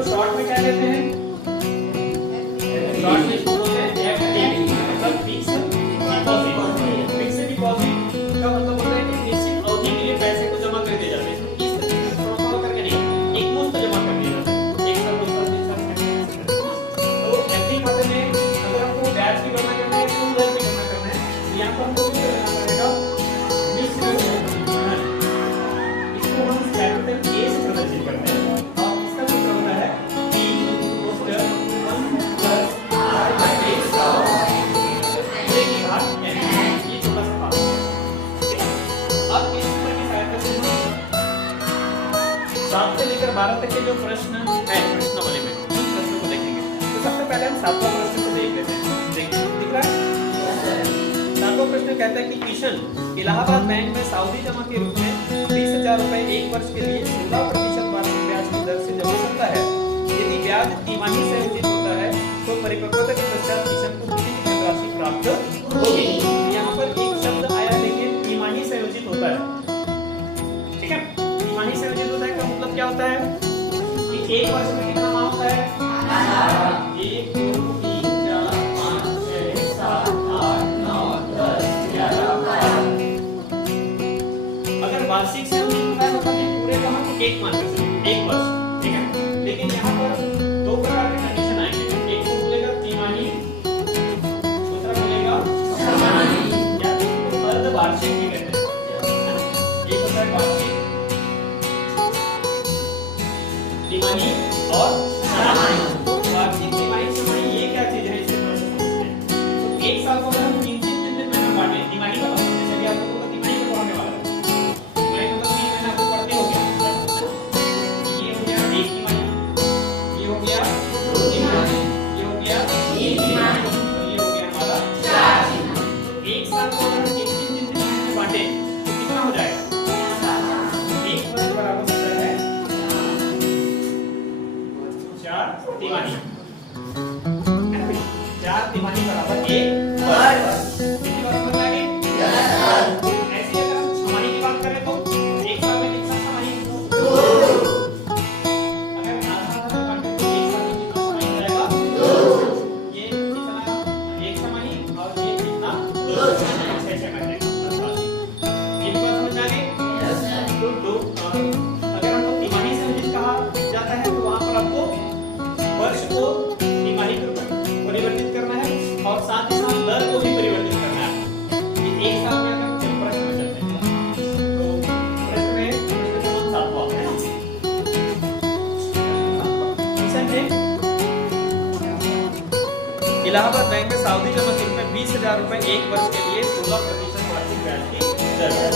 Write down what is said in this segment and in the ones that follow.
इसको शॉर्ट में क्या कहते हैं? शॉर्ट में इसको बोलते हैं एफडी, मतलब फिक्स्ड डिपॉजिट। फिक्स्ड डिपॉजिट का मतलब होता है कि निश्चित अवधि के लिए पैसे को जमा कर दिया जाता है। इसको किस तरीके से थोड़ा करके नहीं, एक मुश्त जमा कर दिया जाता है, एक साल 2 साल 3 साल। तो एफडी खाते में अगर आपको ब्याज की गणना करना है, सूद दर की गणना करना है, तो यहाँ पर हमको क्या करना पड़ेगा? इसको हम कैपिटल ए से प्रदर्शित करते हैं और इसका सूत्र होता है P = 1 + r/100 की घात n। ये छोटा सा भाग है। अब इस सूत्र की सहायता से हम 7 से लेकर 12 तक के जो प्रश्न है प्रश्नावली में उन प्रश्नों को देखेंगे। तो सबसे पहले हम 7वां प्रश्न को देख लेते हैं। देखिए दिख रहा है? 7वां प्रश्न कहता है कि किशन इलाहाबाद बैंक में सावधि जमा के रूप में 20,000 रुपए 1 वर्ष के लिए 16% वार्षिक ब्याज की दर से जमा करता है। यदि ब्याज तिमाही से उचित होता है तो परिपक्वता के पश्चात किशन को कितनी धनराशि प्राप्त होगी? यहाँ पर एक शब्द आया लेकिन तिमाही से उचित होता है। ठीक है, तिमाही से उचित होता है का मतलब क्या होता है कि 1 वर्ष में कितना माह होता है? 1 2 3 4 5 6 7 8 9 10 11 12। अगर वार्षिक से उचित होता है मतलब पूरे का हम 1 मान सकते हैं, 1 वर्ष। ठीक है, लेकिन यहाँ पर 2 प्रकार के कंडीशन आएंगे। एक को बोलेगा तिमाही, दूसरा बोलेगा छमाही या इसको अर्धवार्षिक भी कहते हैं। एक होता है वार्षिक, तिमाही और छमाही। वार्षिक, तिमाही, छमाही ये क्या चीज है, इसको समझते हैं। तो 1 साल को अगर हम 3 महीने में बांटे, तिमाही का मतलब जैसे कि आप लोगों को तिमाही में पढ़ाने वाला है, तिमाही मतलब 3 महीना आपको पढ़ते हो गया। ये हो गया 1 तिमाही, ये हो गया 2 तिमाही, ये हो गया 3 तिमाही और ये हो गया हमारा 4 तिमाही। तो 1 साल को अगर हम 3 महीने में बांटे तो कितना हो जाएगा? 1 वर्ष बराबर होता है 4 तिमाही। 4 तिमाही बराबर 1 वर्ष। कितनी बार समझ आ गई? ऐसे अगर हम छमाही की बात करें तो 1 साल में कितना छमाही? 2। अगर आधा काटे तो 1 साल में कितना छमाही हो जाएगा? 2। ये कितना? 1 छमाही और ये कितना? 2 छमाही। 6 महीने का। ये बात समझ आ गई? तो 2 अगर हमको तिमाही से उचित कहा जाता है तो वहां पर आपको वर्ष को तिमाही में परिवर्तित करना है और साथ ही साथ दर को भी परिवर्तित करना है। ये 1 साल में अगर हम प्रश्न में चलते हैं तो प्रश्न में प्रश्न 7वां है। क्वेश्चन है इलाहाबाद बैंक में सावधि जमा के रूप में 20,000 रुपए 1 वर्ष के लिए 16% वार्षिक ब्याज की दर है।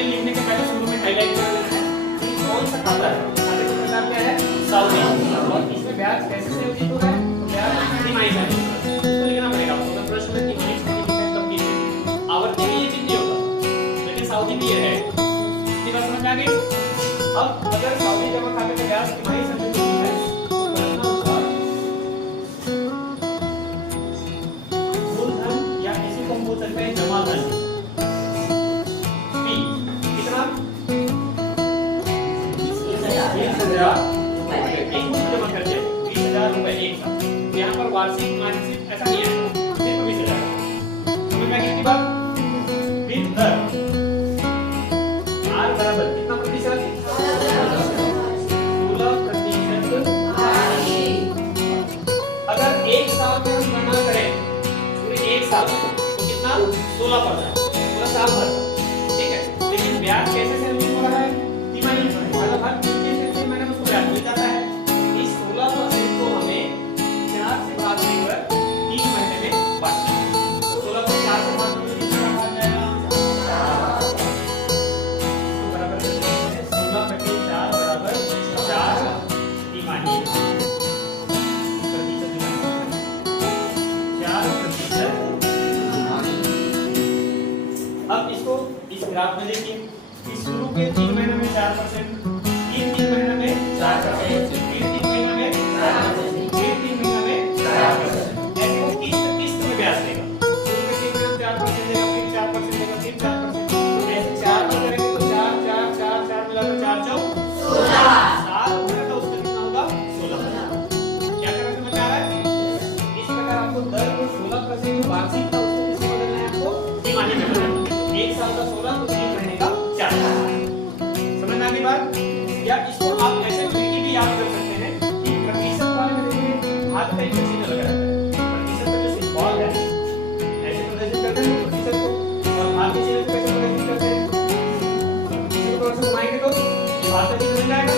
लिखने के पहले शुरू में हाईलाइट कर लेना है कि कौन सा खाता है। खाते का प्रकार क्या है? सावधि। और इसमें ब्याज कैसे से उचित हो रहा है? तो ब्याज तिमाही से इसको लिखना पड़ेगा आपको। अगर प्रश्न में तिमाही से लिखा है तब कीजिए। आवर्ती में ये चीज नहीं होगा लेकिन सावधि में ये है। इतनी बात समझ आ गई? अब अगर सावधि जमा खाते का ब्याज तिमाही से उचित है तो प्रश्नानुसार मूलधन या इसी को हम बोल सकते हैं जमा धन यहाँ पर वार्षिक मासिक ऐसा नहीं है, सिर्फ 20,000। समझ में कितनी बात? फिर दर R बराबर कितना प्रतिशत? 16%। अगर 1 साल में हम गणना करें पूरे 1 साल तो कितना? 16%, पूरा साल भर। ठीक है, लेकिन ब्याज कैसे से उचित हो रहा है? तिमाही मतलब हर 3 महीने में उसको ब्याज मिल जाता है। इस 16% को हमें 4 से भाग देकर 3 महीने में बांटना है। तो 16 को 4 से भाग देकर कितना आ जाएगा? 4। इसको बराबर करते हैं 16/4 बराबर 4 तिमाही। प्रतिशत 4% ग्राफ में देखिए कि शुरू के 3 महीनों में 4%, 3 महीनों में 4%, फिर 3 महीनों में 4%, फिर 3 महीनों में 4%। ऐसे वो किस्त में ब्याज देगा। शुरू के 3 महीनों में 4% देगा, फिर 4% देगा, फिर 4%। ऐसे 4 बार करेंगे तो 4 4 4 4 मिलाकर 4 4 16 साल होगा तो उसका कितना होगा 16,000। क्या करना समझ आ रहा है? इस प्रकार आपको दर को 16% जो वार्षिक था उसको किससे बदलना है? आपको तिमाही में बदलना है। 1 साल का 16 तो 3 महीने का 4। समझ में आ गई बात? या इसको आप ऐसे ट्रिकी भी याद कर सकते हैं कि प्रतिशत वाले में देखिए भाग का एक चिन्ह लगा रहता है। प्रतिशत का जो सिंबल है ऐसे प्रदर्शित करते हैं प्रतिशत को, और भाग के चिन्ह को कैसे प्रदर्शित करते हैं? प्रतिशत को ऐसे घुमाएंगे तो ये भाग का चिन्ह बन जाएगा।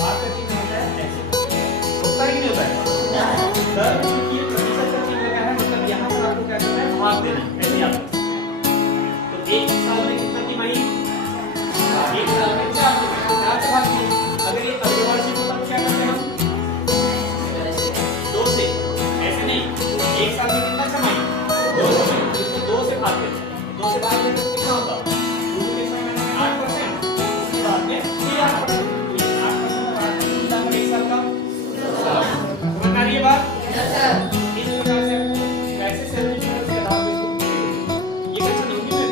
भाग का चिन्ह होता है ऐसे, होता है कि नहीं होता है? दर में ये प्रतिशत का चिन्ह लगा है, मतलब यहाँ पर आपको क्या करना है? भाग देना है। ऐसे याद रखना है। तो 1 साल में कितना तिमाही? 1 साल में 4 तिमाही, 4 से भाग दिए। अगर ये अर्धवार्षिक होता तो क्या करते हम? 2 से, ऐसे नहीं। 1 साल में कितना छमाही? 2 छमाही, इसको 2 से भाग देते हैं। 2 से भाग देते तो कितना होता? शुरू के 6 महीने में 8%, उसके बाद में फिर 8%, 8% और 8% मिलाकर 1 साल का 16। समझ आ रही है बात? Yes sir. इस प्रकार से आपको कैसे सेल्फ के आधार पे ये कैसे नंबर है।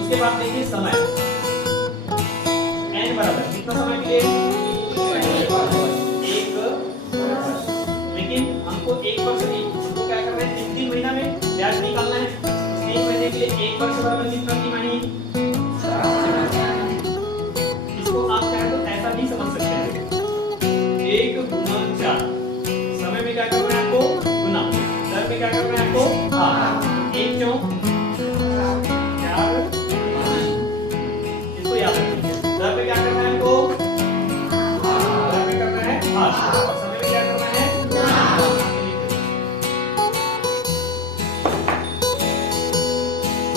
उसके बाद देखिए समय n बराबर कितना समय के लिए? 1 वर्ष। लेकिन हमको 1 वर्ष नहीं, हमको क्या करना है? 3 महीना में ब्याज निकालना है। 3 महीने के लिए 1 वर्ष बराबर कितना तिमाही? इसको आप चाहे तो ऐसा भी समझ सकते हैं, 1 गुना 4। समय में क्या करना है आपको? गुना। दर में क्या करना है आपको? भाग। 1 4 4। इसको याद रखिए। दर में क्या करना है आपको? दर में करना है भाग। समय में क्या करना है? गुना।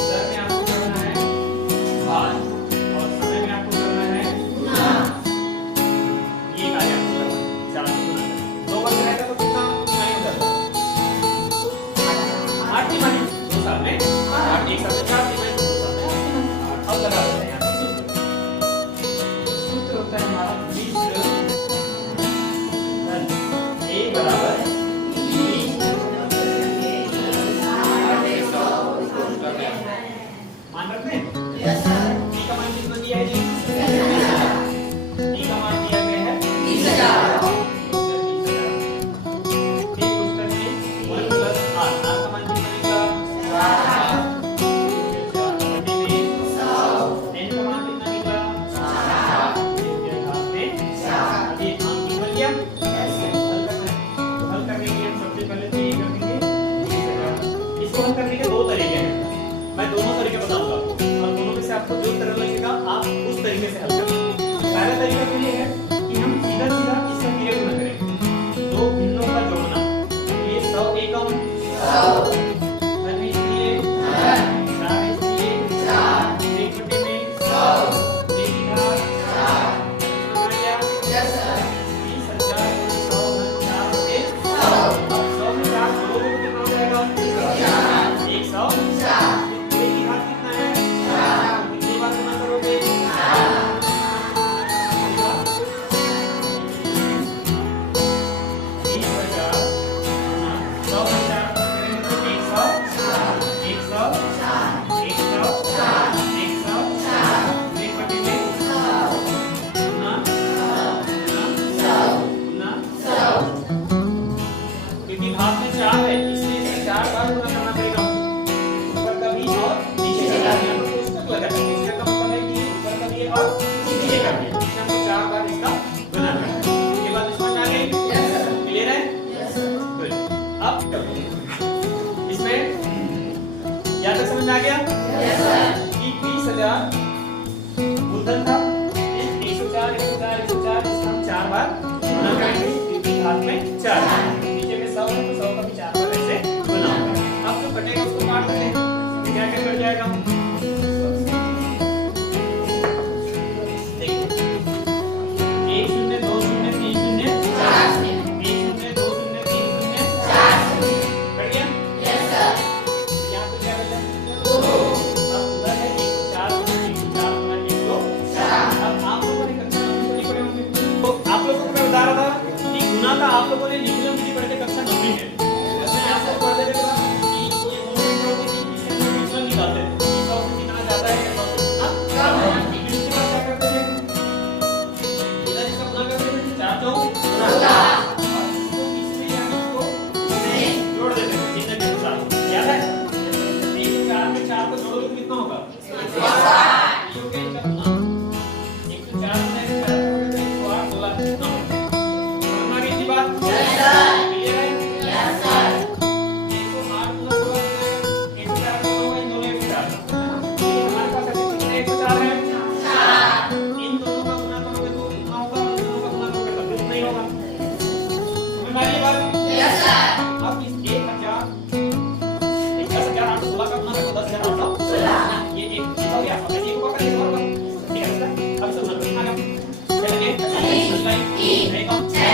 दर में आपको करना है भाग और समय में आपको करना है गुना। ये कार्य आपको करना है। 4 से गुना करें। 2 वर्ष रहेगा तो कितना तिमाही हो जाता है? 8 तिमाही। 2 साल में 8, 1 साल में 4 तिमाही, 2 साल में 8 तिमाही। अब लगा देते हैं यहाँ पे सूत्र। सूत्र होता है हमारा मिश्र धन A बराबर मान रखते हैं? Yes sir. B का मान कितना दिया है जी? B का मान दिया गया है 20,000। ठीक, उसका में 1 प्लस R का मान कितना निकला? 4। n का मान कितना निकला? 4। इसके घात में 4। ये आम की बन गया। हल करना है। तो हल करने के लिए हम सबसे पहले तो ये करेंगे 20,000। इसको हल करने के 2 तरीके हैं। मैं दोनों तरीके बताऊंगा आपको, और दोनों में से आपको जो तरह लगेगा आप उस तरीके से हल करें। पहला तरीका तो ये है कि हम सीधा सीधा इसका क्रिया गुणा करेंगे, 2 भिन्नों का जोड़ना। ये 100 एकम 100 धन इसलिए 4 इसलिए 4 1 बटे में 100 1 की घात 4। समझ आ गया? Yes sir. 20,000 100 धन 4 बटे 100। अब 100 में 4 जोड़ोगे तो कितना हो जाएगा? 104। एक की घात कितना है? 4। कितनी बार गुणा करोगे? 4। 20,000 100 में 4 करेंगे तो 104 104 104 104 1 बटे में 100 गुना 100 क्योंकि घात में 4 है इसलिए इसे 4 बार गुणा करना पड़ेगा। ऊपर का भी और नीचे का भी हम लोग पुस्तक लगा देंगे। इसका मतलब है कि ऊपर का भी और नीचे का भी, इसमें हमको 4 बार इसका गुना करना है। ये बात समझ आ गई? Yes sir. क्लियर है? Yes sir. गुड। अब इसमें क्या तक समझ आ गया? Yes sir. कि 20,000 मूलधन था, 104 104 104 इसका हम 4 बार गुना करेंगे क्योंकि घात में 4 है। नीचे में 100 है तो 100 का भी 4 बार ऐसे गुना होगा। अब जो कटेगा उसको काट देते हैं, क्या क्या कट जाएगा? देखिए 1 0 2 0 3 0 4 0 1 0 2 0 3 0 4 0 कट गया? Yes sir. यहाँ पे क्या बचा? कितना होगा 108। ये हो गया इनका गुना 104 में 108 16 कितना होगा समझ में आ गई इतनी बात? Yes sir. क्लियर है? Yes sir. 108 गुना 104 कितना होगा इन दोनों 104 ये हमारे पास ऐसे कितने 104 है 4 इन दोनों का गुना करोगे तो कितना होगा इन दोनों का गुना करोगे तो कुछ नहीं होगा समझ में आ रही बात? Yes sir. अब इस 1000 10,000 816 का गुना करो 10,816 ये एक हो गया अब ये को करेंगे और ठीक है सर अब सब कितना का चलेंगे 30 नहीं कम 6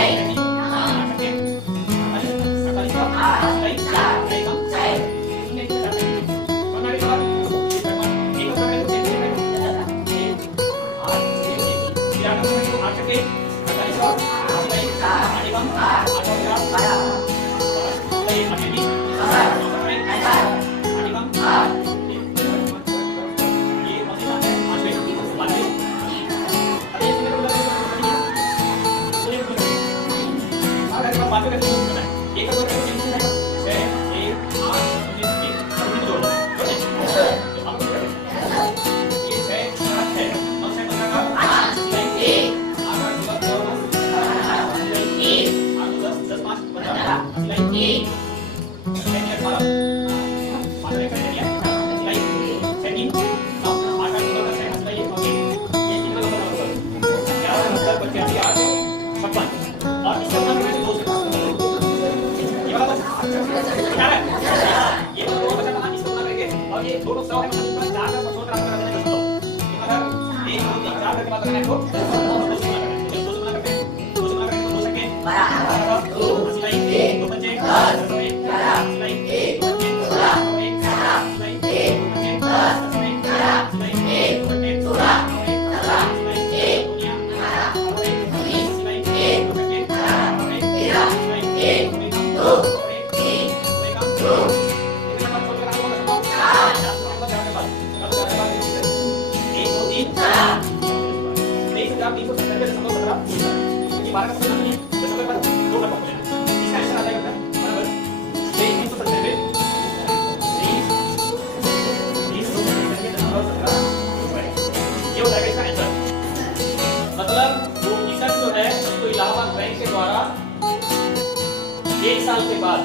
एक साल के बाद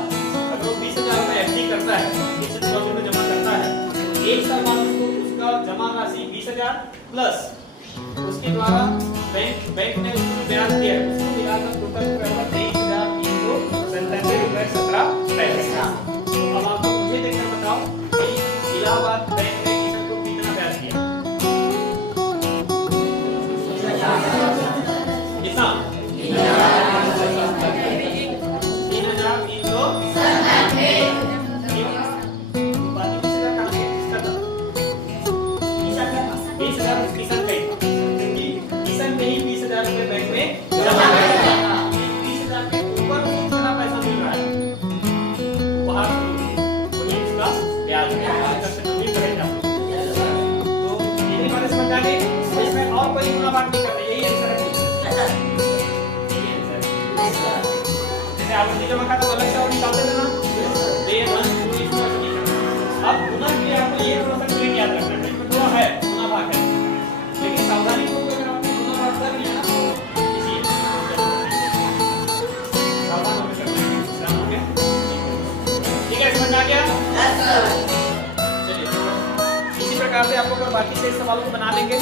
अगर वो 20,000 रुपए एफडी करता है 20,000 में जमा करता है एक साल बाद उसको उसका जमा राशि 20,000 प्लस उसके द्वारा बैंक ने उसको ब्याज दिया है उसको मिलाकर टोटल होगा 23,397 रुपए 17 पैसे। अब आप मुझे देखकर बताओ कि इलाहाबाद बैंक ने किसान को कितना ब्याज दिया कितना 20,000 रुपए बैंक में जमा करेगा 20,000 के ऊपर कितना पैसा मिल रहा है वहां वही इसका ब्याज भी करेगा। तो यही हमारे समझ आ गई इसमें और कोई गुना बात नहीं करते यही आंसर है यही आंसर है। जैसे आवर्ती जमा खाता तो अलग से और निकालते थे ना ये धन पूरी इसको नहीं करना। अब गुना के लिए आपको ये थोड़ा सा ट्रिक याद रखना है इसमें थोड़ा है गुना भाग है लेकिन सावधानी को अगर आपने गुना भाग कर लिया ना समझ आ गया? चलिए इसी प्रकार से आप लोग बाकी से सवालों को बना लेंगे।